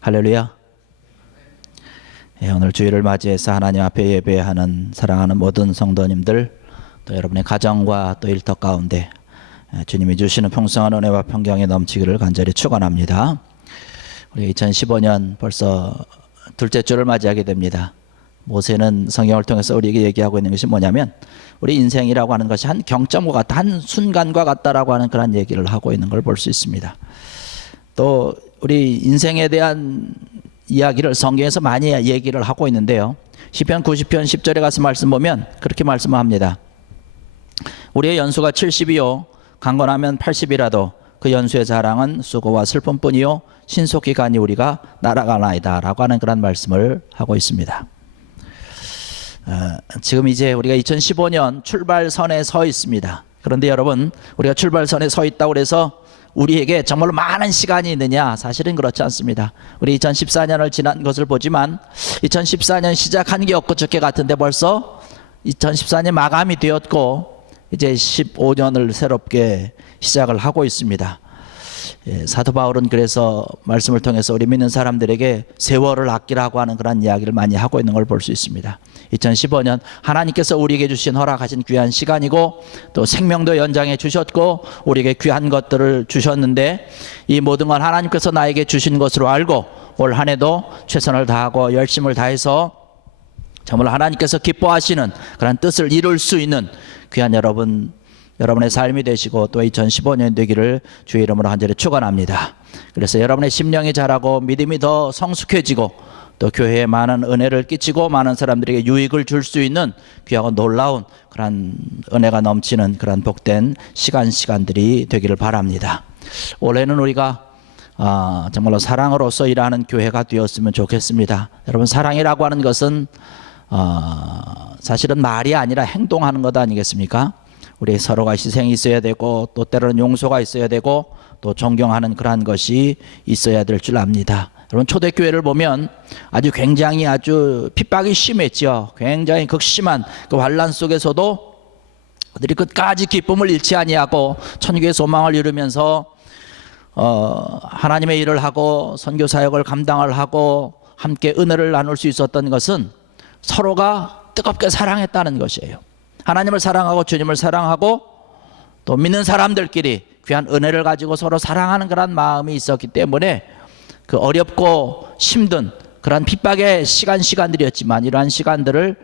할렐루야. 오늘 주일을 맞이해서 하나님 앞에 예배하는 사랑하는 모든 성도님들, 또 여러분의 가정과 또 일터 가운데 주님이 주시는 풍성한 은혜와 평강이 넘치기를 간절히 축원합니다. 우리 2015년 벌써 둘째 주를 맞이하게 됩니다. 모세는 성경을 통해서 우리에게 얘기하고 있는 것이 뭐냐면, 우리 인생이라고 하는 것이 한 경점과 같다, 한 순간과 같다라고 하는 그런 얘기를 하고 있는 걸 볼 수 있습니다. 또 우리 인생에 대한 이야기를 성경에서 많이 얘기를 하고 있는데요, 시편 90편 10절에 가서 말씀 보면 그렇게 말씀합니다. 우리의 연수가 70이요 강건하면 80이라도 그 연수의 자랑은 수고와 슬픔뿐이요 신속히 가니 우리가 날아가나이다 라고 하는 그런 말씀을 하고 있습니다. 지금 이제 우리가 2015년 출발선에 서 있습니다. 그런데 여러분, 우리가 출발선에 서 있다고 해서 우리에게 정말로 많은 시간이 있느냐? 사실은 그렇지 않습니다. 우리 2014년을 지난 것을 보지만 2014년 시작한 게 엊그저께 같은데 벌써 2014년 마감이 되었고 이제 15년을 새롭게 시작을 하고 있습니다. 사도 바울은 그래서 말씀을 통해서 우리 믿는 사람들에게 세월을 아끼라고 하는 그런 이야기를 많이 하고 있는 걸 볼 수 있습니다. 2015년 하나님께서 우리에게 주신 허락하신 귀한 시간이고, 또 생명도 연장해 주셨고 우리에게 귀한 것들을 주셨는데, 이 모든 건 하나님께서 나에게 주신 것으로 알고 올 한 해도 최선을 다하고 열심을 다해서 정말 하나님께서 기뻐하시는 그런 뜻을 이룰 수 있는 귀한 여러분의 삶이 되시고 또 2015년 되기를 주의 이름으로 간절히 축원합니다. 그래서 여러분의 심령이 자라고 믿음이 더 성숙해지고 또 교회에 많은 은혜를 끼치고 많은 사람들에게 유익을 줄 수 있는 귀하고 놀라운 그런 은혜가 넘치는 그런 복된 시간들이 되기를 바랍니다. 올해는 우리가 정말로 사랑으로서 일하는 교회가 되었으면 좋겠습니다. 여러분, 사랑이라고 하는 것은 사실은 말이 아니라 행동하는 것 아니겠습니까? 우리 서로가 희생이 있어야 되고 또 때로는 용서가 있어야 되고 또 존경하는 그러한 것이 있어야 될 줄 압니다. 여러분, 초대교회를 보면 굉장히 핍박이 심했죠. 굉장히 극심한 그 환난 속에서도 그들이 끝까지 기쁨을 잃지 아니하고 천국의 소망을 이루면서 하나님의 일을 하고 선교 사역을 감당을 하고 함께 은혜를 나눌 수 있었던 것은 서로가 뜨겁게 사랑했다는 것이에요. 하나님을 사랑하고 주님을 사랑하고 또 믿는 사람들끼리 귀한 은혜를 가지고 서로 사랑하는 그런 마음이 있었기 때문에 그 어렵고 힘든 그런 핍박의 시간들이었지만 이러한 시간들을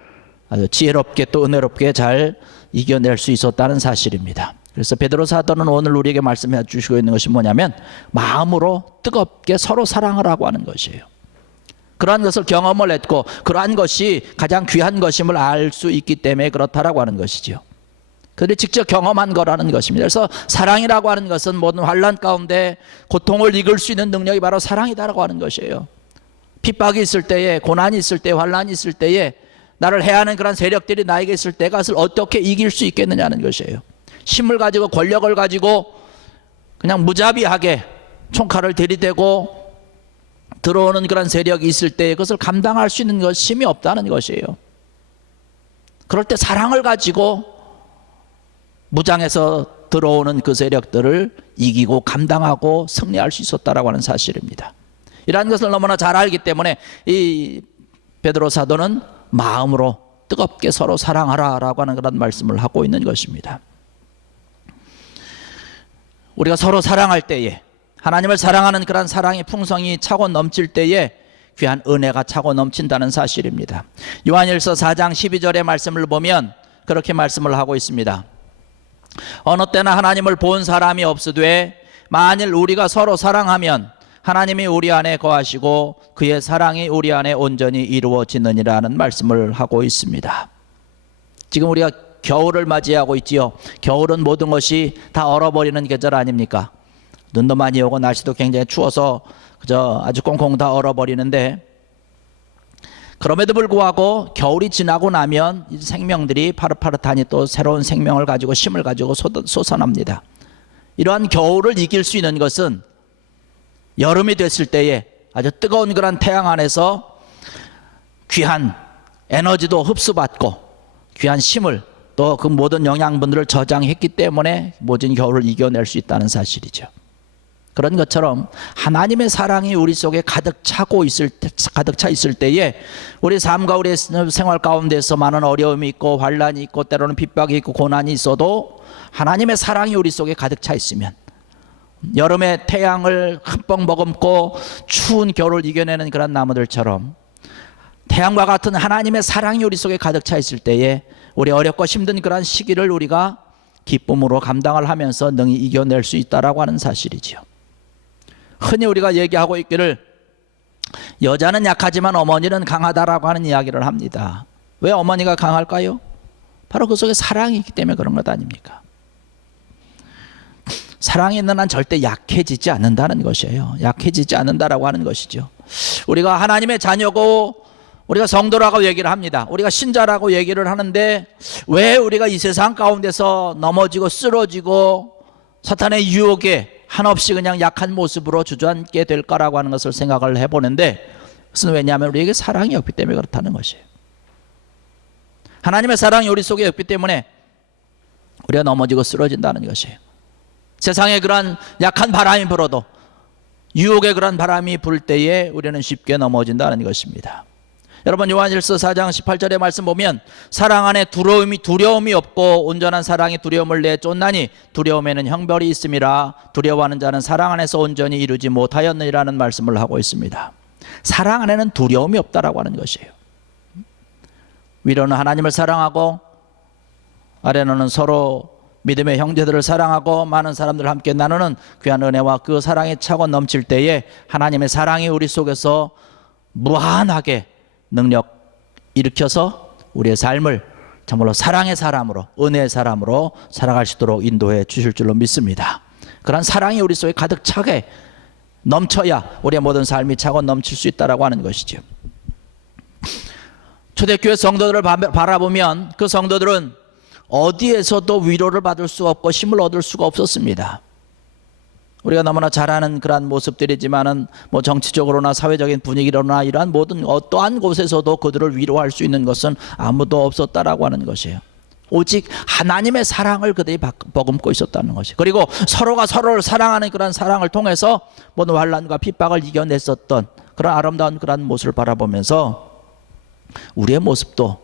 아주 지혜롭게 또 은혜롭게 잘 이겨낼 수 있었다는 사실입니다. 그래서 베드로 사도는 오늘 우리에게 말씀해 주시고 있는 것이 뭐냐면, 마음으로 뜨겁게 서로 사랑을 하고 하는 것이에요. 그러한 것을 경험을 했고 그러한 것이 가장 귀한 것임을 알 수 있기 때문에 그렇다라고 하는 것이죠. 그들이 직접 경험한 거라는 것입니다. 그래서 사랑이라고 하는 것은 모든 환난 가운데 고통을 이길 수 있는 능력이 바로 사랑이다라고 하는 것이에요. 핍박이 있을 때에, 고난이 있을 때, 환난이 있을 때에 나를 해하는 그런 세력들이 나에게 있을 때 그것을 어떻게 이길 수 있겠느냐는 것이에요. 힘을 가지고 권력을 가지고 그냥 무자비하게 총칼을 들이대고 들어오는 그런 세력이 있을 때 그것을 감당할 수 있는 것이 힘이 없다는 것이에요. 그럴 때 사랑을 가지고 무장해서 들어오는 그 세력들을 이기고 감당하고 승리할 수 있었다라고 하는 사실입니다. 이러한 것을 너무나 잘 알기 때문에 이 베드로 사도는 마음으로 뜨겁게 서로 사랑하라라고 하는 그런 말씀을 하고 있는 것입니다. 우리가 서로 사랑할 때에, 하나님을 사랑하는 그런 사랑의 풍성이 차고 넘칠 때에 귀한 은혜가 차고 넘친다는 사실입니다. 요한일서 4장 12절의 말씀을 보면 그렇게 말씀을 하고 있습니다. 어느 때나 하나님을 본 사람이 없으되 만일 우리가 서로 사랑하면 하나님이 우리 안에 거하시고 그의 사랑이 우리 안에 온전히 이루어지느니라는 말씀을 하고 있습니다. 지금 우리가 겨울을 맞이하고 있지요. 겨울은 모든 것이 다 얼어버리는 계절 아닙니까? 눈도 많이 오고 날씨도 굉장히 추워서 그저 아주 꽁꽁 다 얼어버리는데, 그럼에도 불구하고 겨울이 지나고 나면 이 생명들이 파릇파릇하니 또 새로운 생명을 가지고 힘을 가지고 솟아납니다. 이러한 겨울을 이길 수 있는 것은 여름이 됐을 때에 아주 뜨거운 그런 태양 안에서 귀한 에너지도 흡수받고 귀한 힘을 또 그 모든 영양분들을 저장했기 때문에 모진 겨울을 이겨낼 수 있다는 사실이죠. 그런 것처럼 하나님의 사랑이 우리 속에 가득 차 있을 때에 우리 삶과 우리 생활 가운데서 많은 어려움이 있고 환난이 있고 때로는 핍박이 있고 고난이 있어도 하나님의 사랑이 우리 속에 가득 차 있으면, 여름에 태양을 흠뻑 머금고 추운 겨울을 이겨내는 그런 나무들처럼 태양과 같은 하나님의 사랑이 우리 속에 가득 차 있을 때에 우리 어렵고 힘든 그런 시기를 우리가 기쁨으로 감당을 하면서 능히 이겨낼 수 있다라고 하는 사실이지요. 흔히 우리가 얘기하고 있기를 여자는 약하지만 어머니는 강하다라고 하는 이야기를 합니다. 왜 어머니가 강할까요? 바로 그 속에 사랑이 있기 때문에 그런 것 아닙니까? 사랑이 있는 한 절대 약해지지 않는다는 것이에요. 약해지지 않는다라고 하는 것이죠. 우리가 하나님의 자녀고 우리가 성도라고 얘기를 합니다. 우리가 신자라고 얘기를 하는데 왜 우리가 이 세상 가운데서 넘어지고 쓰러지고 사탄의 유혹에 한없이 그냥 약한 모습으로 주저앉게 될까라고 하는 것을 생각을 해보는데, 그것은 왜냐하면 우리에게 사랑이 없기 때문에 그렇다는 것이에요. 하나님의 사랑이 우리 속에 없기 때문에 우리가 넘어지고 쓰러진다는 것이에요. 세상에 그러한 약한 바람이 불어도, 유혹의 그런 바람이 불 때에 우리는 쉽게 넘어진다는 것입니다. 여러분, 요한일서 4장 18절의 말씀 보면 사랑 안에 두려움이 없고 온전한 사랑이 두려움을 내쫓나니 두려움에는 형벌이 있음이라. 두려워하는 자는 사랑 안에서 온전히 이루지 못하였느니라는 말씀을 하고 있습니다. 사랑 안에는 두려움이 없다라고 하는 것이에요. 위로는 하나님을 사랑하고 아래로는 서로 믿음의 형제들을 사랑하고 많은 사람들과 함께 나누는 귀한 은혜와 그 사랑이 차고 넘칠 때에 하나님의 사랑이 우리 속에서 무한하게 능력 일으켜서 우리의 삶을 정말로 사랑의 사람으로, 은혜의 사람으로 살아갈 수 있도록 인도해 주실 줄로 믿습니다. 그런 사랑이 우리 속에 가득 차게 넘쳐야 우리의 모든 삶이 차고 넘칠 수 있다라고 하는 것이죠. 초대교회 성도들을 바라보면 그 성도들은 어디에서도 위로를 받을 수 없고 힘을 얻을 수가 없었습니다. 우리가 너무나 잘 아는 그러한 모습들이지만은 정치적으로나 사회적인 분위기로나 이러한 모든 어떠한 곳에서도 그들을 위로할 수 있는 것은 아무도 없었다라고 하는 것이에요. 오직 하나님의 사랑을 그들이 머금고 있었다는 것이에요. 그리고 서로가 서로를 사랑하는 그런 사랑을 통해서 모든 환난과 핍박을 이겨냈었던 그런 아름다운 그런 모습을 바라보면서 우리의 모습도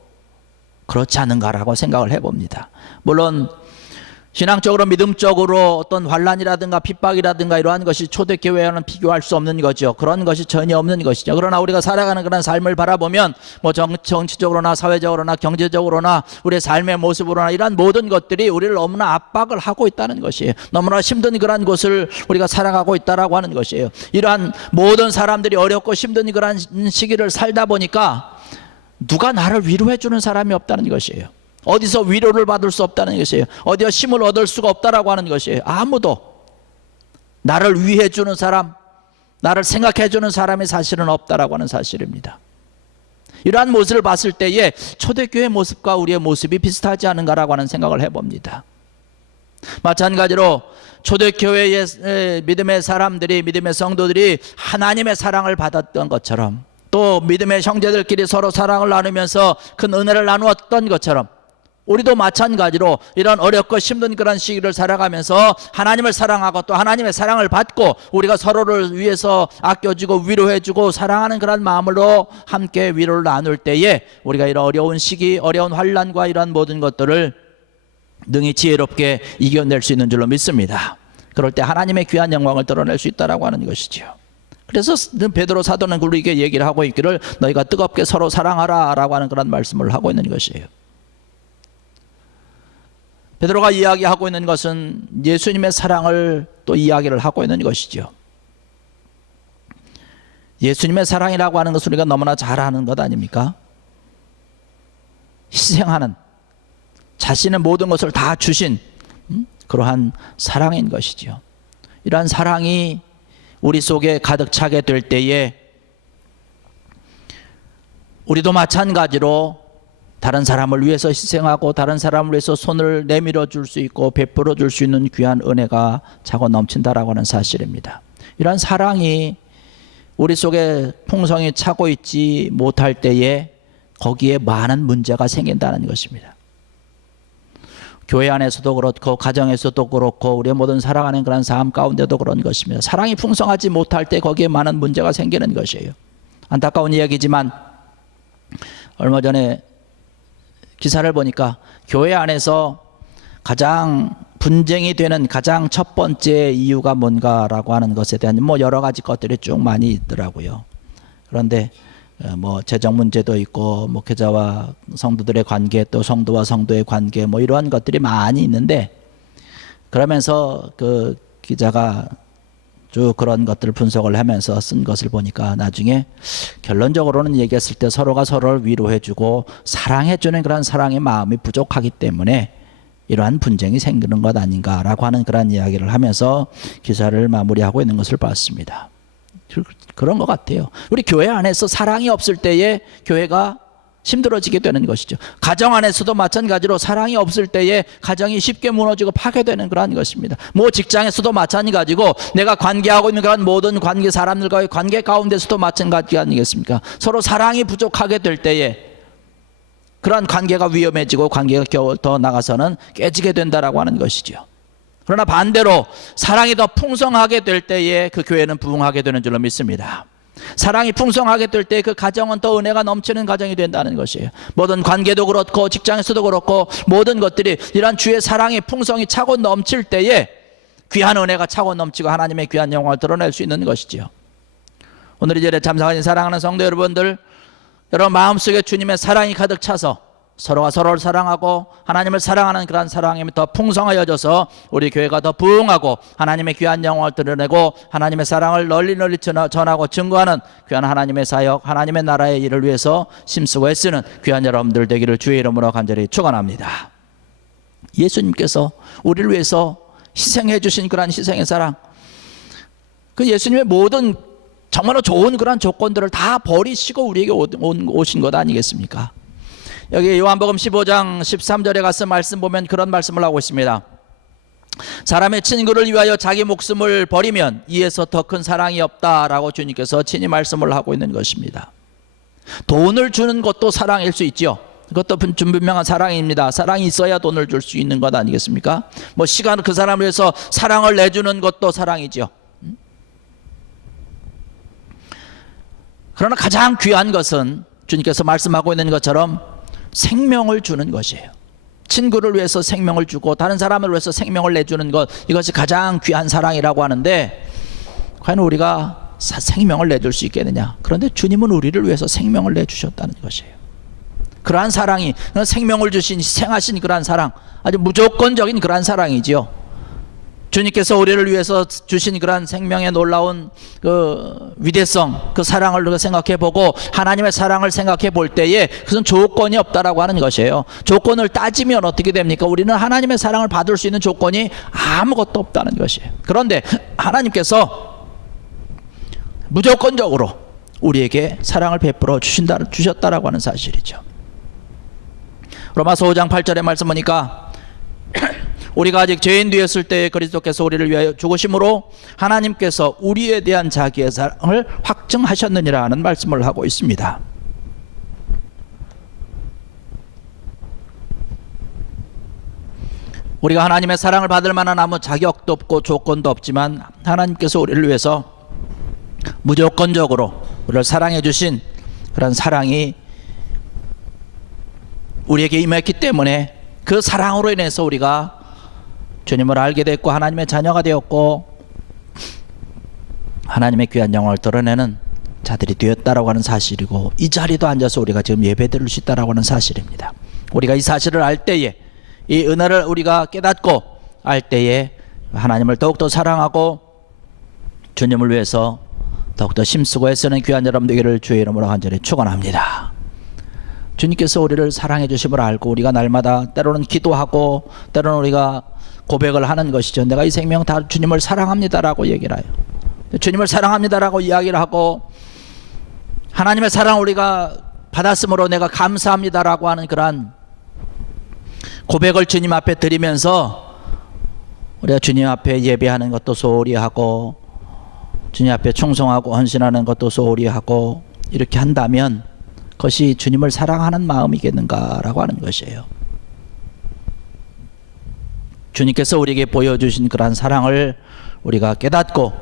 그렇지 않은가라고 생각을 해봅니다. 물론 신앙적으로 믿음적으로 어떤 환난이라든가 핍박이라든가 이러한 것이 초대교회와는 비교할 수 없는 거죠. 그런 것이 전혀 없는 것이죠. 그러나 우리가 살아가는 그런 삶을 바라보면 정치적으로나 사회적으로나 경제적으로나 우리의 삶의 모습으로나 이러한 모든 것들이 우리를 너무나 압박을 하고 있다는 것이에요. 너무나 힘든 그러한 곳을 우리가 살아가고 있다라고 하는 것이에요. 이러한 모든 사람들이 어렵고 힘든 그러한 시기를 살다 보니까 누가 나를 위로해 주는 사람이 없다는 것이에요. 어디서 위로를 받을 수 없다는 것이에요. 어디서 힘을 얻을 수가 없다라고 하는 것이에요. 아무도 나를 위해 주는 사람, 나를 생각해 주는 사람이 사실은 없다라고 하는 사실입니다. 이러한 모습을 봤을 때에 초대교회 모습과 우리의 모습이 비슷하지 않은가라고 하는 생각을 해봅니다. 마찬가지로 초대교회의 믿음의 사람들이, 믿음의 성도들이 하나님의 사랑을 받았던 것처럼, 또 믿음의 형제들끼리 서로 사랑을 나누면서 큰 은혜를 나누었던 것처럼 우리도 마찬가지로 이런 어렵고 힘든 그런 시기를 살아가면서 하나님을 사랑하고 또 하나님의 사랑을 받고 우리가 서로를 위해서 아껴주고 위로해주고 사랑하는 그런 마음으로 함께 위로를 나눌 때에 우리가 이런 어려운 시기, 어려운 환난과 이런 모든 것들을 능히 지혜롭게 이겨낼 수 있는 줄로 믿습니다. 그럴 때 하나님의 귀한 영광을 드러낼 수 있다라고 하는 것이죠. 그래서 베드로 사도는 우리에게 얘기를 하고 있기를 너희가 뜨겁게 서로 사랑하라 라고 하는 그런 말씀을 하고 있는 것이에요. 베드로가 이야기하고 있는 것은 예수님의 사랑을 또 이야기를 하고 있는 것이죠. 예수님의 사랑이라고 하는 것을 우리가 너무나 잘 아는 것 아닙니까? 희생하는, 자신의 모든 것을 다 주신 그러한 사랑인 것이죠. 이러한 사랑이 우리 속에 가득 차게 될 때에 우리도 마찬가지로 다른 사람을 위해서 희생하고 다른 사람을 위해서 손을 내밀어 줄 수 있고 베풀어 줄 수 있는 귀한 은혜가 차고 넘친다라고 하는 사실입니다. 이러한 사랑이 우리 속에 풍성히 차고 있지 못할 때에 거기에 많은 문제가 생긴다는 것입니다. 교회 안에서도 그렇고 가정에서도 그렇고 우리의 모든 살아가는 그런 삶 가운데도 그런 것입니다. 사랑이 풍성하지 못할 때 거기에 많은 문제가 생기는 것이에요. 안타까운 이야기지만 얼마 전에 기사를 보니까 교회 안에서 가장 분쟁이 되는 가장 첫 번째 이유가 뭔가라고 하는 것에 대한 여러 가지 것들이 쭉 많이 있더라고요. 그런데 재정 문제도 있고 목회자와 성도들의 관계, 또 성도와 성도의 관계, 이러한 것들이 많이 있는데, 그러면서 그 기자가 쭉 그런 것들을 분석을 하면서 쓴 것을 보니까 나중에 결론적으로는 얘기했을 때 서로가 서로를 위로해주고 사랑해주는 그런 사랑의 마음이 부족하기 때문에 이러한 분쟁이 생기는 것 아닌가라고 하는 그런 이야기를 하면서 기사를 마무리하고 있는 것을 봤습니다. 그런 것 같아요. 우리 교회 안에서 사랑이 없을 때에 교회가 힘들어지게 되는 것이죠. 가정 안에서도 마찬가지로 사랑이 없을 때에 가정이 쉽게 무너지고 파괴되는 그런 것입니다. 직장에서도 마찬가지고 내가 관계하고 있는 그런 모든 관계, 사람들과의 관계 가운데서도 마찬가지 아니겠습니까? 서로 사랑이 부족하게 될 때에 그러한 관계가 위험해지고 관계가 더 나가서는 깨지게 된다라고 하는 것이죠. 그러나 반대로 사랑이 더 풍성하게 될 때에 그 교회는 부흥하게 되는 줄로 믿습니다. 사랑이 풍성하게 될 때 그 가정은 더 은혜가 넘치는 가정이 된다는 것이에요. 모든 관계도 그렇고 직장에서도 그렇고 모든 것들이 이러한 주의 사랑의 풍성이 차고 넘칠 때에 귀한 은혜가 차고 넘치고 하나님의 귀한 영광을 드러낼 수 있는 것이지요. 오늘 이 자리에 참석하신 사랑하는 성도 여러분들, 여러분 마음속에 주님의 사랑이 가득 차서 서로가 서로를 사랑하고 하나님을 사랑하는 그런 사랑이 더 풍성하여져서 우리 교회가 더 부흥하고 하나님의 귀한 영광을 드러내고 하나님의 사랑을 널리 전하고 증거하는 귀한 하나님의 사역, 하나님의 나라의 일을 위해서 힘쓰고 애쓰는 귀한 여러분들 되기를 주의 이름으로 간절히 축원합니다. 예수님께서 우리를 위해서 희생해 주신 그런 희생의 사랑, 그 예수님의 모든 정말로 좋은 그런 조건들을 다 버리시고 우리에게 오신 것 아니겠습니까? 여기 요한복음 15장 13절에 가서 말씀 보면 그런 말씀을 하고 있습니다. 사람의 친구를 위하여 자기 목숨을 버리면 이에서 더 큰 사랑이 없다라고 주님께서 친히 말씀을 하고 있는 것입니다. 돈을 주는 것도 사랑일 수 있죠. 그것도 분명한 사랑입니다. 사랑이 있어야 돈을 줄 수 있는 것 아니겠습니까? 시간을 그 사람을 위해서 사랑을 내주는 것도 사랑이죠. 그러나 가장 귀한 것은 주님께서 말씀하고 있는 것처럼 생명을 주는 것이에요. 친구를 위해서 생명을 주고 다른 사람을 위해서 생명을 내주는 것, 이것이 가장 귀한 사랑이라고 하는데, 과연 우리가 생명을 내줄 수 있겠느냐? 그런데 주님은 우리를 위해서 생명을 내주셨다는 것이에요. 그러한 사랑이, 생명을 주신, 희생하신 그러한 사랑, 아주 무조건적인 그러한 사랑이지요. 주님께서 우리를 위해서 주신 그러한 생명의 놀라운 그 위대성, 그 사랑을 생각해 보고 하나님의 사랑을 생각해 볼 때에 그것은 조건이 없다라고 하는 것이에요. 조건을 따지면 어떻게 됩니까? 우리는 하나님의 사랑을 받을 수 있는 조건이 아무것도 없다는 것이에요. 그런데 하나님께서 무조건적으로 우리에게 사랑을 베풀어 주셨다라고 하는 사실이죠. 로마서 5장 8절의 말씀 보니까 우리가 아직 죄인 되었을 때 그리스도께서 우리를 위하여 죽으심으로 하나님께서 우리에 대한 자기의 사랑을 확증하셨느니라 하는 말씀을 하고 있습니다. 우리가 하나님의 사랑을 받을 만한 아무 자격도 없고 조건도 없지만 하나님께서 우리를 위해서 무조건적으로 우리를 사랑해 주신 그런 사랑이 우리에게 임했기 때문에 그 사랑으로 인해서 우리가 주님을 알게 됐고 하나님의 자녀가 되었고 하나님의 귀한 영광을 드러내는 자들이 되었다라고 하는 사실이고, 이 자리도 앉아서 우리가 지금 예배드릴 수 있다라고 하는 사실입니다. 우리가 이 사실을 알 때에, 이 은혜를 우리가 깨닫고 알 때에 하나님을 더욱더 사랑하고 주님을 위해서 더욱더 힘쓰고 애쓰는 귀한 여러분 되기를 주의 이름으로 간절히 축원합니다. 주님께서 우리를 사랑해 주심을 알고 우리가 날마다 때로는 기도하고 때로는 우리가 고백을 하는 것이죠. 내가 이 생명 다 주님을 사랑합니다라고 얘기를 해요. 주님을 사랑합니다라고 이야기를 하고 하나님의 사랑을 우리가 받았으므로 내가 감사합니다라고 하는 그러한 고백을 주님 앞에 드리면서 우리가 주님 앞에 예배하는 것도 소홀히 하고 주님 앞에 충성하고 헌신하는 것도 소홀히 하고 이렇게 한다면 그것이 주님을 사랑하는 마음이겠는가라고 하는 것이에요. 주님께서 우리에게 보여주신 그러한 사랑을 우리가 깨닫고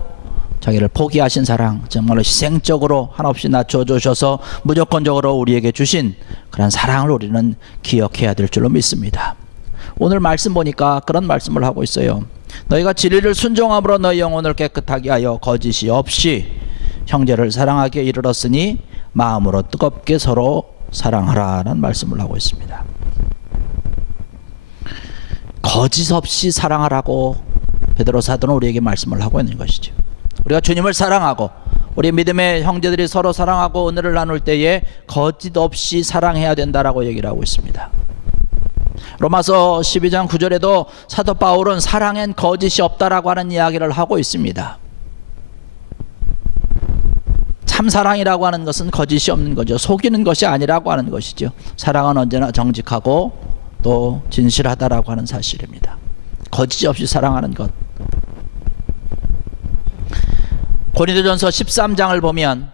자기를 포기하신 사랑, 정말로 희생적으로 한없이 낮춰주셔서 무조건적으로 우리에게 주신 그런 사랑을 우리는 기억해야 될 줄로 믿습니다. 오늘 말씀 보니까 그런 말씀을 하고 있어요. 너희가 진리를 순종함으로 너희 영혼을 깨끗하게 하여 거짓이 없이 형제를 사랑하게 이르렀으니 마음으로 뜨겁게 서로 사랑하라는 말씀을 하고 있습니다. 거짓 없이 사랑하라고 베드로 사도는 우리에게 말씀을 하고 있는 것이죠. 우리가 주님을 사랑하고 우리 믿음의 형제들이 서로 사랑하고 은혜를 나눌 때에 거짓 없이 사랑해야 된다라고 얘기를 하고 있습니다. 로마서 12장 9절에도 사도 바울은 사랑엔 거짓이 없다라고 하는 이야기를 하고 있습니다. 참 사랑이라고 하는 것은 거짓이 없는 거죠. 속이는 것이 아니라고 하는 것이죠. 사랑은 언제나 정직하고 또 진실하다라고 하는 사실입니다. 거짓 없이 사랑하는 것. 고린도전서 13장을 보면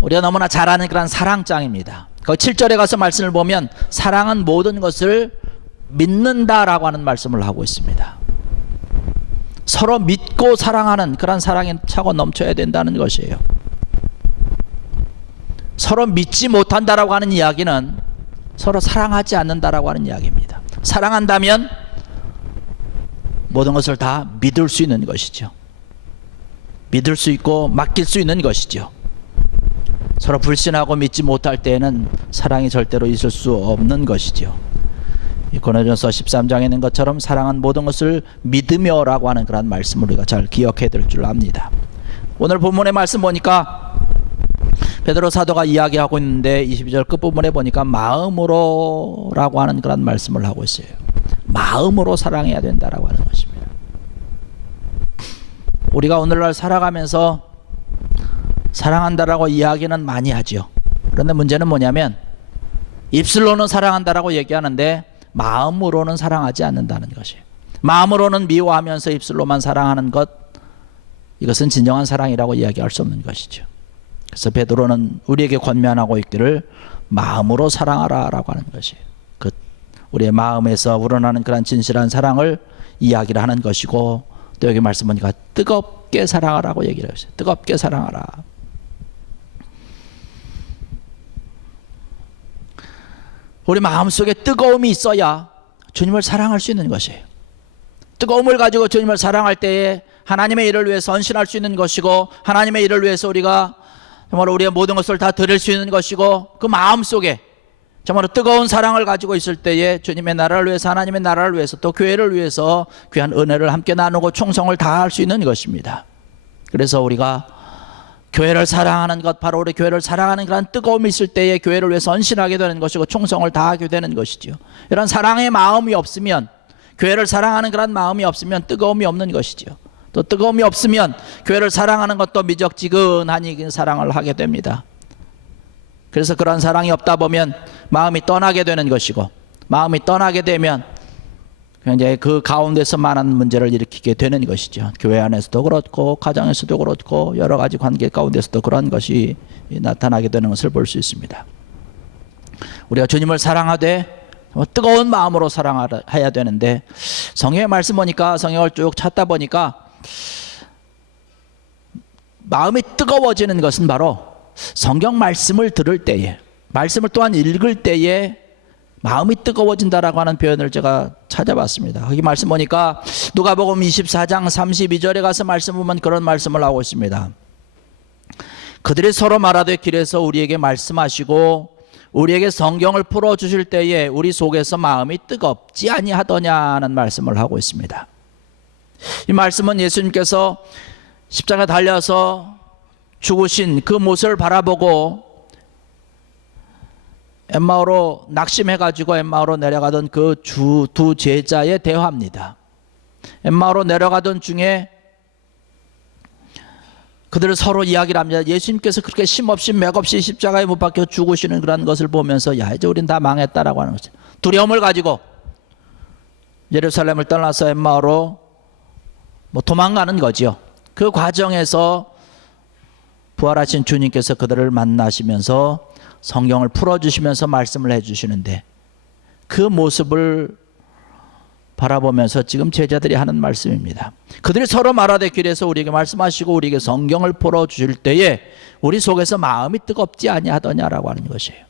우리가 너무나 잘 아는 그런 사랑장입니다. 그 7절에 가서 말씀을 보면 사랑은 모든 것을 믿는다라고 하는 말씀을 하고 있습니다. 서로 믿고 사랑하는 그런 사랑이 차고 넘쳐야 된다는 것이에요. 서로 믿지 못한다라고 하는 이야기는 서로 사랑하지 않는다라고 하는 이야기입니다. 사랑한다면 모든 것을 다 믿을 수 있는 것이죠. 믿을 수 있고 맡길 수 있는 것이죠. 서로 불신하고 믿지 못할 때에는 사랑이 절대로 있을 수 없는 것이죠. 고린도전서 13장에 있는 것처럼 사랑은 모든 것을 믿으며라고 하는 그런 말씀을 우리가 잘 기억해야 될 줄 압니다. 오늘 본문의 말씀 보니까 베드로 사도가 이야기하고 있는데 22절 끝부분에 보니까 마음으로라고 하는 그런 말씀을 하고 있어요. 마음으로 사랑해야 된다라고 하는 것입니다. 우리가 오늘날 살아가면서 사랑한다라고 이야기는 많이 하죠. 그런데 문제는 뭐냐면 입술로는 사랑한다라고 얘기하는데 마음으로는 사랑하지 않는다는 것이에요. 마음으로는 미워하면서 입술로만 사랑하는 것, 이것은 진정한 사랑이라고 이야기할 수 없는 것이죠. 그래서 베드로는 우리에게 권면하고 있기를 마음으로 사랑하라라고 하는 것이에요. 그 우리의 마음에서 우러나는 그런 진실한 사랑을 이야기를 하는 것이고, 또 여기 말씀 보니까 뜨겁게 사랑하라고 얘기를 했어요. 뜨겁게 사랑하라. 우리 마음속에 뜨거움이 있어야 주님을 사랑할 수 있는 것이에요. 뜨거움을 가지고 주님을 사랑할 때에 하나님의 일을 위해서 헌신할 수 있는 것이고, 하나님의 일을 위해서 우리가 정말 우리의 모든 것을 다 드릴 수 있는 것이고, 그 마음속에 정말 뜨거운 사랑을 가지고 있을 때에 주님의 나라를 위해서, 하나님의 나라를 위해서, 또 교회를 위해서 귀한 은혜를 함께 나누고 충성을 다할 수 있는 것입니다. 그래서 우리가 교회를 사랑하는 것, 바로 우리 교회를 사랑하는 그런 뜨거움이 있을 때에 교회를 위해서 헌신하게 되는 것이고 충성을 다하게 되는 것이죠. 이런 사랑의 마음이 없으면, 교회를 사랑하는 그런 마음이 없으면 뜨거움이 없는 것이죠. 또 뜨거움이 없으면 교회를 사랑하는 것도 미적지근하니 사랑을 하게 됩니다. 그래서 그런 사랑이 없다 보면 마음이 떠나게 되는 것이고, 마음이 떠나게 되면 이제 그 가운데서 많은 문제를 일으키게 되는 것이죠. 교회 안에서도 그렇고 가정에서도 그렇고 여러 가지 관계 가운데서도 그런 것이 나타나게 되는 것을 볼 수 있습니다. 우리가 주님을 사랑하되 뜨거운 마음으로 사랑해야 되는데, 성경의 말씀 보니까, 성경을 쭉 찾다 보니까 마음이 뜨거워지는 것은 바로 성경 말씀을 들을 때에, 말씀을 또한 읽을 때에 마음이 뜨거워진다라고 하는 표현을 제가 찾아봤습니다. 거기 말씀 보니까 누가복음 24장 32절에 가서 말씀 보면 그런 말씀을 하고 있습니다. 그들이 서로 말하되 길에서 우리에게 말씀하시고 우리에게 성경을 풀어주실 때에 우리 속에서 마음이 뜨겁지 아니하더냐는 말씀을 하고 있습니다. 이 말씀은 예수님께서 십자가 달려서 죽으신 그 모습을 바라보고 엠마오로 낙심해가지고 엠마오로 내려가던 그 두 제자의 대화입니다. 엠마오로 내려가던 중에 그들을 서로 이야기를 합니다. 예수님께서 그렇게 힘없이 맥없이 십자가에 못 박혀 죽으시는 그런 것을 보면서 야, 이제 우린 다 망했다라고 하는 거죠. 두려움을 가지고 예루살렘을 떠나서 엠마오로 도망가는 거죠. 그 과정에서 부활하신 주님께서 그들을 만나시면서 성경을 풀어주시면서 말씀을 해주시는데, 그 모습을 바라보면서 지금 제자들이 하는 말씀입니다. 그들이 서로 말하되 길에서 우리에게 말씀하시고 우리에게 성경을 풀어주실 때에 우리 속에서 마음이 뜨겁지 아니하더냐라고 하는 것이에요.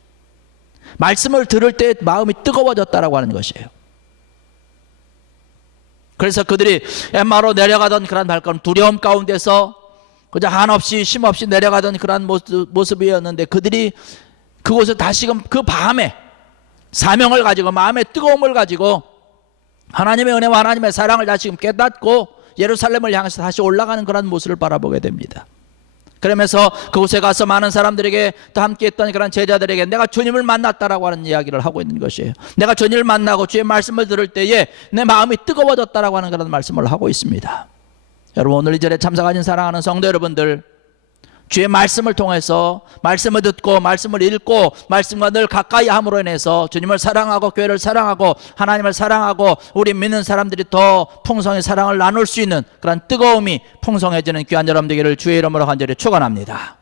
말씀을 들을 때 마음이 뜨거워졌다라고 하는 것이에요. 그래서 그들이 엠마로 내려가던 그런 발걸음, 두려움 가운데서 그저 한없이 쉼없이 내려가던 그런 모습이었는데 그들이 그곳에 다시금 그 밤에 사명을 가지고 마음의 뜨거움을 가지고 하나님의 은혜와 하나님의 사랑을 다시금 깨닫고 예루살렘을 향해서 다시 올라가는 그런 모습을 바라보게 됩니다. 그러면서 그곳에 가서 많은 사람들에게 또 함께 했던 그런 제자들에게 내가 주님을 만났다라고 하는 이야기를 하고 있는 것이에요. 내가 주님을 만나고 주의 말씀을 들을 때에 내 마음이 뜨거워졌다라고 하는 그런 말씀을 하고 있습니다. 여러분, 오늘 이 자리에 참석하신 사랑하는 성도 여러분들, 주의 말씀을 통해서 말씀을 듣고 말씀을 읽고 말씀과 늘 가까이 함으로 인해서 주님을 사랑하고 교회를 사랑하고 하나님을 사랑하고 우리 믿는 사람들이 더 풍성히 사랑을 나눌 수 있는 그런 뜨거움이 풍성해지는 귀한 여러분 되기를 주의 이름으로 간절히 축원합니다.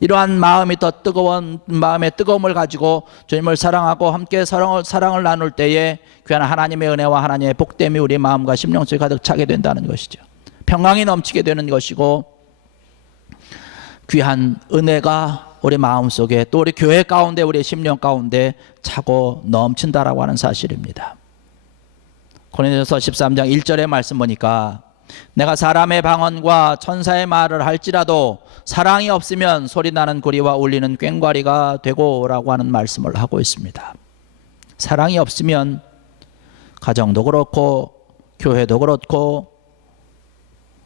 이러한 마음이 더 뜨거운 마음의 뜨거움을 가지고 주님을 사랑하고 함께 사랑을 나눌 때에 귀한 하나님의 은혜와 하나님의 복됨이 우리 마음과 심령 속에 가득 차게 된다는 것이죠. 평강이 넘치게 되는 것이고 귀한 은혜가 우리 마음속에 또 우리 교회 가운데 우리 심령 가운데 차고 넘친다라고 하는 사실입니다. 고린도서 13장 1절의 말씀 보니까 내가 사람의 방언과 천사의 말을 할지라도 사랑이 없으면 소리나는 구리와 울리는 꽹과리가 되고 라고 하는 말씀을 하고 있습니다. 사랑이 없으면 가정도 그렇고 교회도 그렇고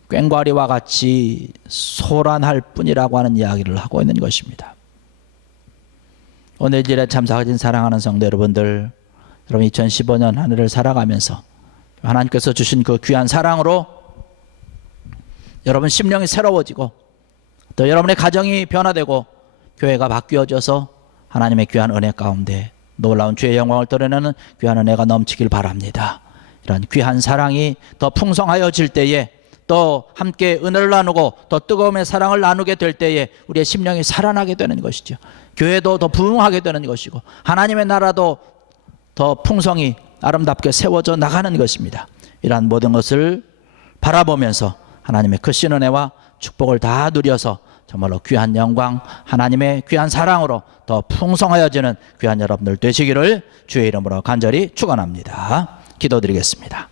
꽹과리와 같이 소란할 뿐이라고 하는 이야기를 하고 있는 것입니다. 오늘 일에 참석하신 사랑하는 성도 여러분들, 여러분 2015년 한 해를 살아가면서 하나님께서 주신 그 귀한 사랑으로 여러분 심령이 새로워지고 또 여러분의 가정이 변화되고 교회가 바뀌어져서 하나님의 귀한 은혜 가운데 놀라운 주의 영광을 드러내는 귀한 은혜가 넘치길 바랍니다. 이런 귀한 사랑이 더 풍성하여질 때에 또 함께 은혜를 나누고 더 뜨거움의 사랑을 나누게 될 때에 우리의 심령이 살아나게 되는 것이죠. 교회도 더 부흥하게 되는 것이고 하나님의 나라도 더 풍성히 아름답게 세워져 나가는 것입니다. 이러한 모든 것을 바라보면서 하나님의 크신 은혜와 축복을 다 누려서 정말로 귀한 영광, 하나님의 귀한 사랑으로 더 풍성하여지는 귀한 여러분들 되시기를 주의 이름으로 간절히 축원합니다. 기도드리겠습니다.